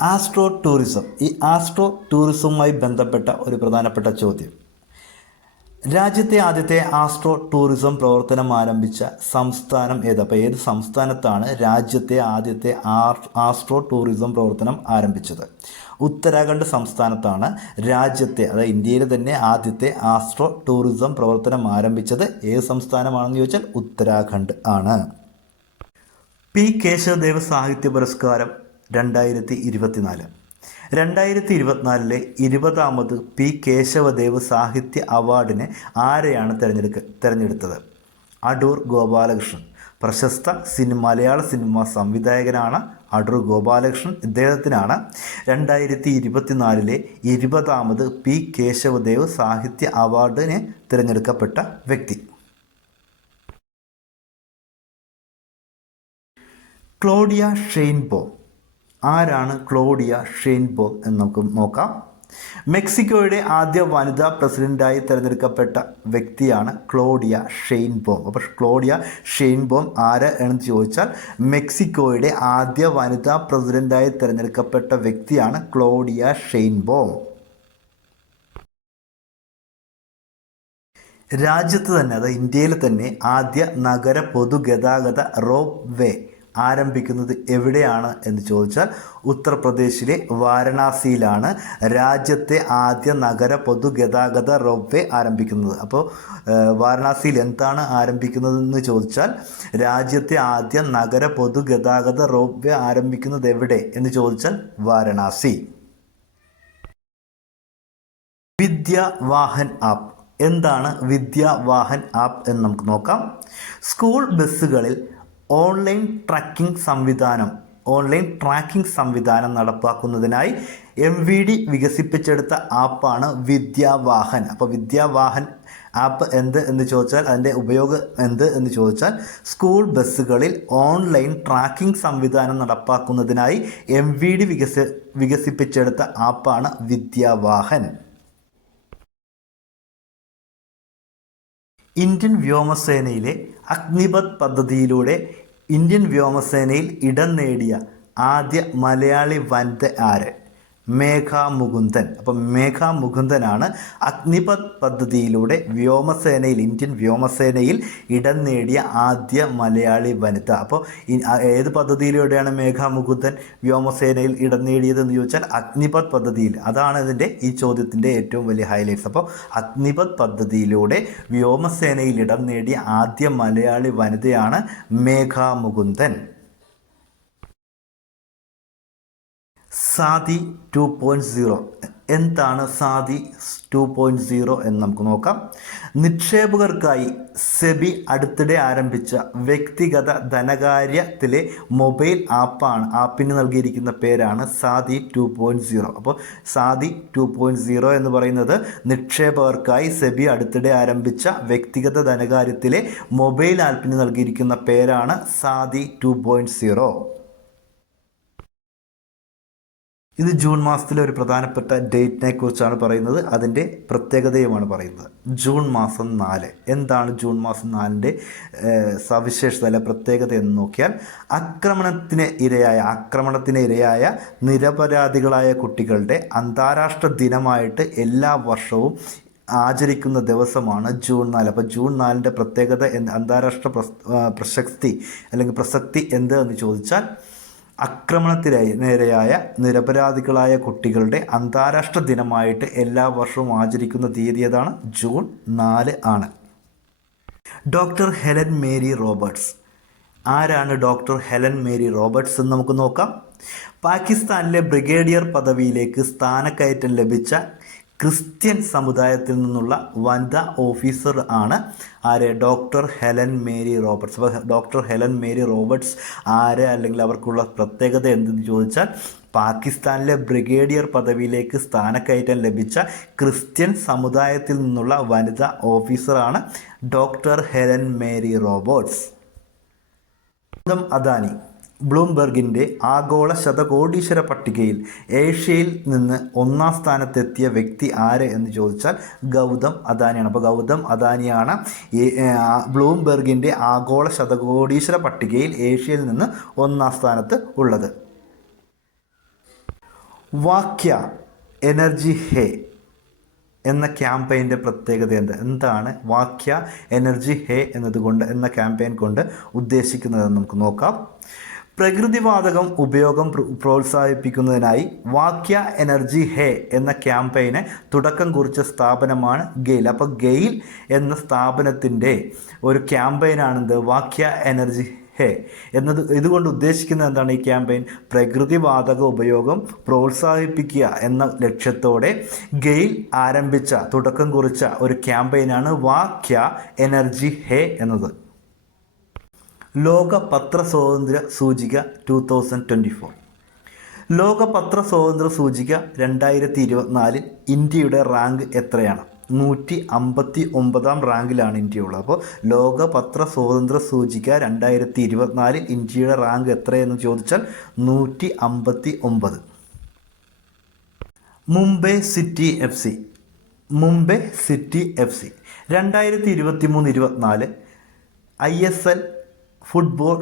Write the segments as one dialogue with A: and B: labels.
A: Astro tourism ഈ astro ടൂറിസവുമായി ബന്ധപ്പെട്ട ഒരു പ്രധാനപ്പെട്ട ചോദ്യം. രാജ്യത്തെ ആദ്യത്തെ ആസ്ട്രോ ടൂറിസം പ്രവർത്തനം ആരംഭിച്ച സംസ്ഥാനം ഏത്? അപ്പോൾ ഏത് സംസ്ഥാനത്താണ് രാജ്യത്തെ ആദ്യത്തെ ആസ്ട്രോ ടൂറിസം പ്രവർത്തനം ആരംഭിച്ചത്? ഉത്തരാഖണ്ഡ് സംസ്ഥാനത്താണ് രാജ്യത്തെ അതായത് ഇന്ത്യയിലെ തന്നെ ആദ്യത്തെ ആസ്ട്രോ ടൂറിസം പ്രവർത്തനം ആരംഭിച്ചത് ഏത് സംസ്ഥാനമാണെന്ന് ചോദിച്ചാൽ ഉത്തരാഖണ്ഡ് ആണ്. പി. കേശവദേവ സാഹിത്യ പുരസ്കാരം രണ്ടായിരത്തി ഇരുപത്തിനാല് രണ്ടായിരത്തി ഇരുപത്തിനാലിലെ ഇരുപതാമത് പി കേശവദേവ് സാഹിത്യ അവാർഡിന് ആരെയാണ് തിരഞ്ഞെടുക്ക തിരഞ്ഞെടുത്തത്? അടൂർ ഗോപാലകൃഷ്ണൻ. പ്രശസ്ത സിനിമ മലയാള സിനിമ സംവിധായകനാണ് അടൂർ ഗോപാലകൃഷ്ണൻ. ഇദ്ദേഹത്തിനാണ് രണ്ടായിരത്തി ഇരുപത്തിനാലിലെ ഇരുപതാമത് പി കേശവദേവ് സാഹിത്യ അവാർഡിന് തിരഞ്ഞെടുക്കപ്പെട്ട വ്യക്തി. Claudia Sheinbaum. ആരാണ് ക്ലോഡിയ ഷെയ്ൻബോ എന്ന് നമുക്ക് നോക്കാം. മെക്സിക്കോയുടെ ആദ്യ വനിതാ പ്രസിഡന്റായി തിരഞ്ഞെടുക്കപ്പെട്ട വ്യക്തിയാണ് ക്ലോഡിയ ഷെയ്ൻബോം. അപ്പോൾ ക്ലോഡിയ ഷെയ്ൻബോം ആര് എന്ന് ചോദിച്ചാൽ മെക്സിക്കോയുടെ ആദ്യ വനിതാ പ്രസിഡന്റായി തിരഞ്ഞെടുക്കപ്പെട്ട വ്യക്തിയാണ് ക്ലോഡിയ ഷെയ്ൻബോം. രാജ്യത്ത് തന്നെ അതായത് ഇന്ത്യയിൽ തന്നെ ആദ്യ നഗര പൊതുഗതാഗത റോപ്പ് വേ ആരംഭിക്കുന്നത് എവിടെയാണ് എന്ന് ചോദിച്ചാൽ ഉത്തർപ്രദേശിലെ വാരണാസിയിലാണ് രാജ്യത്തെ ആദ്യ നഗര പൊതുഗതാഗത റോപ്പ് ആരംഭിക്കുന്നത്. അപ്പോൾ വാരണാസിയിൽ എന്താണ് ആരംഭിക്കുന്നതെന്ന് ചോദിച്ചാൽ രാജ്യത്തെ ആദ്യ നഗര പൊതുഗതാഗത റോപ്പ് ആരംഭിക്കുന്നത് എവിടെ എന്ന് ചോദിച്ചാൽ വാരണാസി. വിദ്യ വാഹൻ ആപ്പ്. എന്താണ് വിദ്യ വാഹൻ ആപ്പ് എന്ന് നമുക്ക് നോക്കാം. സ്കൂൾ ബസ്സുകളിൽ ഓൺലൈൻ ട്രാക്കിംഗ് സംവിധാനം ഓൺലൈൻ ട്രാക്കിംഗ് സംവിധാനം നടപ്പാക്കുന്നതിനായി എം വി ഡി വികസിപ്പിച്ചെടുത്ത ആപ്പാണ് വിദ്യാവാഹൻ. അപ്പോൾ വിദ്യാവാഹൻ ആപ്പ് എന്ത് എന്ന് ചോദിച്ചാൽ അതിന്റെ ഉപയോഗം എന്ത് എന്ന് ചോദിച്ചാൽ സ്കൂൾ ബസ്സുകളിൽ ഓൺലൈൻ ട്രാക്കിംഗ് സംവിധാനം നടപ്പാക്കുന്നതിനായി എം വി ഡി വികസി വികസിപ്പിച്ചെടുത്ത ആപ്പാണ് വിദ്യാവാഹൻ. ഇന്ത്യൻ വ്യോമസേനയിലെ അഗ്നിപത് പദ്ധതിയിലൂടെ ഇന്ത്യൻ വ്യോമസേനയിൽ ഇടം നേടിയ ആദ്യ മലയാളി വനിത ആര്? മേഘ മുകുന്ദൻ അപ്പം മേഘാമുകുന്ദനാണ് അഗ്നിപത് പദ്ധതിയിലൂടെ വ്യോമസേനയിൽ ഇന്ത്യൻ വ്യോമസേനയിൽ ഇടം നേടിയ ആദ്യ മലയാളി വനിത. അപ്പോൾ ഏത് പദ്ധതിയിലൂടെയാണ് മേഘാമുകുന്ദൻ വ്യോമസേനയിൽ ഇടം നേടിയതെന്ന് ചോദിച്ചാൽ അഗ്നിപത് പദ്ധതിയിൽ. അതാണ് ഇതിന്റെ ഈ ചോദ്യത്തിന്റെ ഏറ്റവും വലിയ ഹൈലൈറ്റ്സ്. അപ്പോൾ അഗ്നിപത് പദ്ധതിയിലൂടെ വ്യോമസേനയിൽ ഇടം നേടിയ ആദ്യ മലയാളി വനിതയാണ് Megha Mukundan Saathi two point zero എന്താണ് സാദി ടു പോയിന്റ് സീറോ എന്ന് നമുക്ക് നോക്കാം. നിക്ഷേപകർക്കായി സെബി അടുത്തിടെ ആരംഭിച്ച വ്യക്തിഗത ധനകാര്യത്തിലെ മൊബൈൽ ആപ്പാണ്. ആപ്പിന് നൽകിയിരിക്കുന്ന പേരാണ് സാദി ടു പോയിന്റ് സീറോ അപ്പോൾ സാദി ടു പോയിന്റ് സീറോ എന്ന് പറയുന്നത് നിക്ഷേപകർക്കായി സെബി അടുത്തിടെ ആരംഭിച്ച വ്യക്തിഗത ധനകാര്യത്തിലെ മൊബൈൽ ആപ്പിന് നൽകിയിരിക്കുന്ന പേരാണ് സാദി ടു പോയിന്റ് സീറോ ഇത് ജൂൺ മാസത്തിലെ ഒരു പ്രധാനപ്പെട്ട ഡേറ്റിനെ കുറിച്ചാണ് പറയുന്നത്. അതിന്റെ പ്രത്യേകതയുമാണ് പറയുന്നത്. ജൂൺ മാസം നാല്. എന്താണ് ജൂൺ മാസം നാലിന്റെ സവിശേഷത അല്ലെ പ്രത്യേകത എന്ന് നോക്കിയാൽ ആക്രമണത്തിന് ഇരയായ ആക്രമണത്തിന് ഇരയായ നിരപരാധികളായ കുട്ടികളുടെ അന്താരാഷ്ട്ര ദിനമായിട്ട് എല്ലാ വർഷവും ആചരിക്കുന്ന ദിവസമാണ് ജൂൺ നാല്. അപ്പോൾ ജൂൺ നാലിന്റെ പ്രത്യേകത എന്ത്? അന്താരാഷ്ട്ര പ്രശസ്തി അല്ലെങ്കിൽ പ്രസക്തി എന്ത് എന്ന് ചോദിച്ചാൽ ആക്രമണത്തിനായി നേരെയായ നിരപരാധികളായ കുട്ടികളുടെ അന്താരാഷ്ട്ര ദിനമായിട്ട് എല്ലാ വർഷവും ആചരിക്കുന്ന തീയതി ഏതാണ്? ജൂൺ നാല് ആണ്. ഡോക്ടർ ഹെലൻ മേരി റോബർട്ട്സ് ആരാണ് ഡോക്ടർ ഹെലൻ മേരി റോബർട്ട്സ് എന്ന് നമുക്ക് നോക്കാം. പാകിസ്ഥാനിലെ ബ്രിഗേഡിയർ പദവിയിലേക്ക് സ്ഥാനക്കയറ്റം ലഭിച്ച ക്രിസ്ത്യൻ സമുദായത്തിൽ നിന്നുള്ള വനിതാ ഓഫീസർ ആണ് ആര്? ഡോക്ടർ ഹെലൻ മേരി റോബർട്ട്സ് അപ്പോൾ ഡോക്ടർ ഹെലൻ മേരി റോബർട്ട്സ് ആര്? അല്ലെങ്കിൽ അവർക്കുള്ള പ്രത്യേകത എന്തെന്ന് ചോദിച്ചാൽ പാകിസ്ഥാനിലെ ബ്രിഗേഡിയർ പദവിയിലേക്ക് സ്ഥാനക്കയറ്റം ലഭിച്ച ക്രിസ്ത്യൻ സമുദായത്തിൽ നിന്നുള്ള വനിതാ ഓഫീസറാണ് doctor Helen Mary Roberts Gautam Adani. ബ്ലൂംബെർഗിന്റെ ആഗോള ശതകോടീശ്വര പട്ടികയിൽ ഏഷ്യയിൽ നിന്ന് ഒന്നാം സ്ഥാനത്തെത്തിയ വ്യക്തി ആര് എന്ന് ചോദിച്ചാൽ ഗൗതം അദാനിയാണ്. അപ്പോൾ ഗൗതം അദാനിയാണ് ബ്ലൂംബെർഗിന്റെ ആഗോള ശതകോടീശ്വര പട്ടികയിൽ ഏഷ്യയിൽ നിന്ന് ഒന്നാം സ്ഥാനത്ത് ഉള്ളത്. വാക്യ എനർജി ഹേ എന്ന ക്യാമ്പയിന്റെ പ്രത്യേകത എന്ത്? എന്താണ് വാക്യ എനർജി ഹേ എന്നതുകൊണ്ട് എന്ന ക്യാമ്പയിൻ കൊണ്ട് ഉദ്ദേശിക്കുന്നതെന്ന് നമുക്ക് നോക്കാം. പ്രകൃതിവാതകം ഉപയോഗം പ്ര- പ്രോത്സാഹിപ്പിക്കുന്നതിനായി വാക്യ എനർജി ഹേ എന്ന ക്യാമ്പയിന് തുടക്കം കുറിച്ച സ്ഥാപനമാണ് ഗെയിൽ. അപ്പോൾ ഗെയിൽ എന്ന സ്ഥാപനത്തിന്റെ ഒരു ക്യാമ്പയിനാണെന്ത് വാക്യ എനർജി ഹേ. എന്നത് ഇതുകൊണ്ട് ഉദ്ദേശിക്കുന്നത് എന്താണ് ഈ ക്യാമ്പയിൻ? പ്രകൃതിവാതക ഉപയോഗം പ്രോത്സാഹിപ്പിക്കുക എന്ന ലക്ഷ്യത്തോടെ ഗെയിൽ ആരംഭിച്ച തുടക്കം കുറിച്ച ഒരു ക്യാമ്പയിനാണ് വാക്യ എനർജി ഹേ എന്നത്. ലോക പത്ര സ്വാതന്ത്ര്യ സൂചിക ടു തൗസൻഡ് ട്വന്റി ഫോർ ലോക പത്ര സ്വാതന്ത്ര്യ സൂചിക രണ്ടായിരത്തി ഇരുപത്തിനാലിൽ ഇന്ത്യയുടെ റാങ്ക് എത്രയാണ്? നൂറ്റി അമ്പത്തി ഒമ്പതാം റാങ്കിലാണ് ഇന്ത്യ ഉള്ളത് അപ്പോൾ ലോക പത്ര സ്വാതന്ത്ര്യ സൂചിക രണ്ടായിരത്തി ഇരുപത്തിനാലിൽ ഇന്ത്യയുടെ റാങ്ക് എത്രയെന്ന് ചോദിച്ചാൽ നൂറ്റി അമ്പത്തി ഒമ്പത് Mumbai City F C. Mumbai City F C. രണ്ടായിരത്തി ഇരുപത്തി മൂന്ന് ഇരുപത്തിനാല് I S L football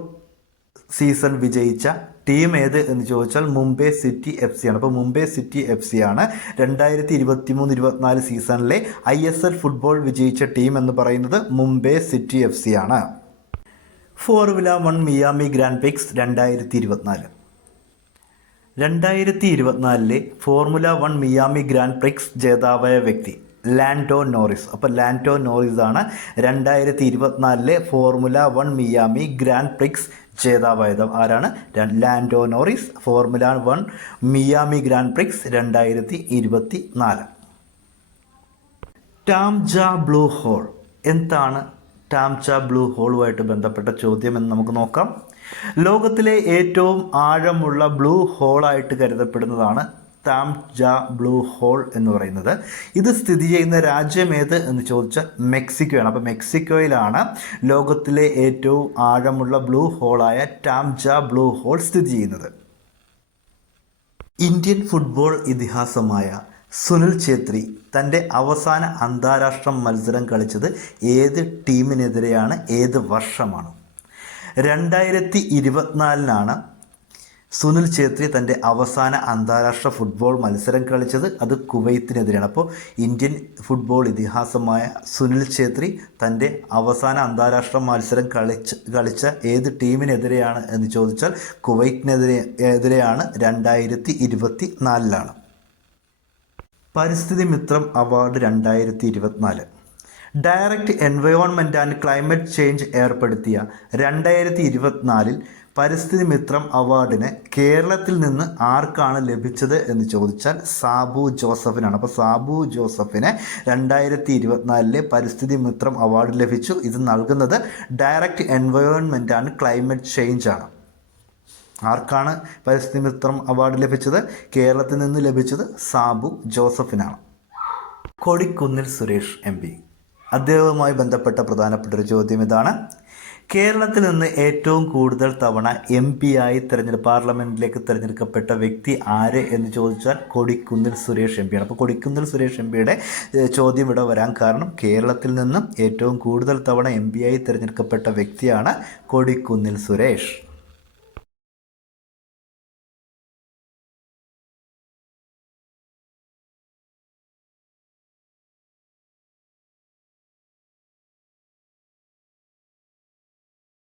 A: season വിജയിച്ച ടീം ഏത് എന്ന് ചോദിച്ചാൽ മുംബൈ സിറ്റി എഫ് സി ആണ്. അപ്പോൾ മുംബൈ സിറ്റി എഫ് സി ആണ്. രണ്ടായിരത്തി ഇരുപത്തി മൂന്ന് ഇരുപത്തിനാല് സീസണിലെ ഐ എസ് എൽ ഫുട്ബോൾ വിജയിച്ച ടീം എന്ന് പറയുന്നത് മുംബൈ സിറ്റി എഫ് സി ആണ്. Formula One Miami Grand Prix രണ്ടായിരത്തി ഇരുപത്തിനാല് രണ്ടായിരത്തി ഇരുപത്തിനാലിലെ Formula One Miami Grand Prix ജേതാവായ വ്യക്തി ലാൻഡോ നോറിസ്. അപ്പോൾ ലാൻഡോ നോറിസ് ആണ് രണ്ടായിരത്തി ഇരുപത്തിനാലിലെ Formula One Miami Grand Prix ജേതാവായത്. ആരാണ്? Lando Norris Formula One Miami Grand Prix രണ്ടായിരത്തി ഇരുപത്തി നാല് ടാംജ ബ്ലൂ ഹോൾ. എന്താണ് ടാംച ബ്ലൂ ഹോളുമായിട്ട് ബന്ധപ്പെട്ട ചോദ്യം എന്ന് നമുക്ക് നോക്കാം. ലോകത്തിലെ ഏറ്റവും ആഴമുള്ള ബ്ലൂ ഹോളായിട്ട് കരുതപ്പെടുന്നതാണ് ടാംജ ബ്ലൂ ഹോൾ എന്ന് പറയുന്നത്. ഇത് സ്ഥിതി ചെയ്യുന്ന രാജ്യം ഏത് എന്ന് ചോദിച്ചാൽ മെക്സിക്കോയാണ്. അപ്പോൾ മെക്സിക്കോയിലാണ് ലോകത്തിലെ ഏറ്റവും ആഴമുള്ള ബ്ലൂ ഹോളായ ടാംജ ബ്ലൂ ഹോൾ സ്ഥിതി ചെയ്യുന്നത്. ഇന്ത്യൻ ഫുട്ബോൾ ഇതിഹാസമായ സുനിൽ ഛേത്രി തന്റെ അവസാന അന്താരാഷ്ട്ര മത്സരം കളിച്ചത് ഏത് ടീമിനെതിരെയാണ് ഏത് വർഷമാണ്? രണ്ടായിരത്തി ഇരുപത്തിനാലിനാണ് സുനിൽ ഛേത്രി തന്റെ അവസാന അന്താരാഷ്ട്ര ഫുട്ബോൾ മത്സരം കളിച്ചത് അത് കുവൈത്തിനെതിരെയാണ് അപ്പോൾ ഇന്ത്യൻ ഫുട്ബോൾ ഇതിഹാസമായ സുനിൽ ഛേത്രി തന്റെ അവസാന അന്താരാഷ്ട്ര മത്സരം കളിച്ച് കളിച്ച ഏത് ടീമിനെതിരെയാണ് എന്ന് ചോദിച്ചാൽ കുവൈറ്റിനെതിരെ എതിരെയാണ് രണ്ടായിരത്തി ഇരുപത്തി നാലിലാണ് പരിസ്ഥിതി മിത്രം അവാർഡ് രണ്ടായിരത്തി ഇരുപത്തിനാല് direct environment and climate change ഏർപ്പെടുത്തിയ രണ്ടായിരത്തി ഇരുപത്തിനാലിൽ പരിസ്ഥിതി മിത്രം അവാർഡിന് കേരളത്തിൽ നിന്ന് ആർക്കാണ് ലഭിച്ചത് എന്ന് ചോദിച്ചാൽ സാബു ജോസഫിനാണ്. അപ്പോൾ സാബു ജോസഫിന് രണ്ടായിരത്തി ഇരുപത്തിനാലിലെ പരിസ്ഥിതി മിത്രം അവാർഡ് ലഭിച്ചു. ഇത് നൽകുന്നത് direct environment and climate change ആണ് ആർക്കാണ് പരിസ്ഥിതി മിത്രം അവാർഡ് ലഭിച്ചത്? കേരളത്തിൽ നിന്ന് ലഭിച്ചത് Sabu ജോസഫിനാണ്. Kodikunnil Suresh M P. അദ്ദേഹവുമായി ബന്ധപ്പെട്ട പ്രധാനപ്പെട്ട ഒരു ചോദ്യം ഇതാണ്. കേരളത്തിൽ നിന്ന് ഏറ്റവും കൂടുതൽ തവണ എം പി ആയി തിരഞ്ഞെടുപ്പ് പാർലമെന്റിലേക്ക് തിരഞ്ഞെടുക്കപ്പെട്ട വ്യക്തി ആര് എന്ന് ചോദിച്ചാൽ കൊടിക്കുന്നിൽ സുരേഷ് എം പിയാണ് അപ്പോൾ കൊടിക്കുന്നിൽ സുരേഷ് എം പിയുടെ ചോദ്യം ഇവിടെ വരാൻ കാരണം കേരളത്തിൽ നിന്നും ഏറ്റവും കൂടുതൽ തവണ എം പി ആയി തിരഞ്ഞെടുക്കപ്പെട്ട വ്യക്തിയാണ് കൊടിക്കുന്നിൽ സുരേഷ്.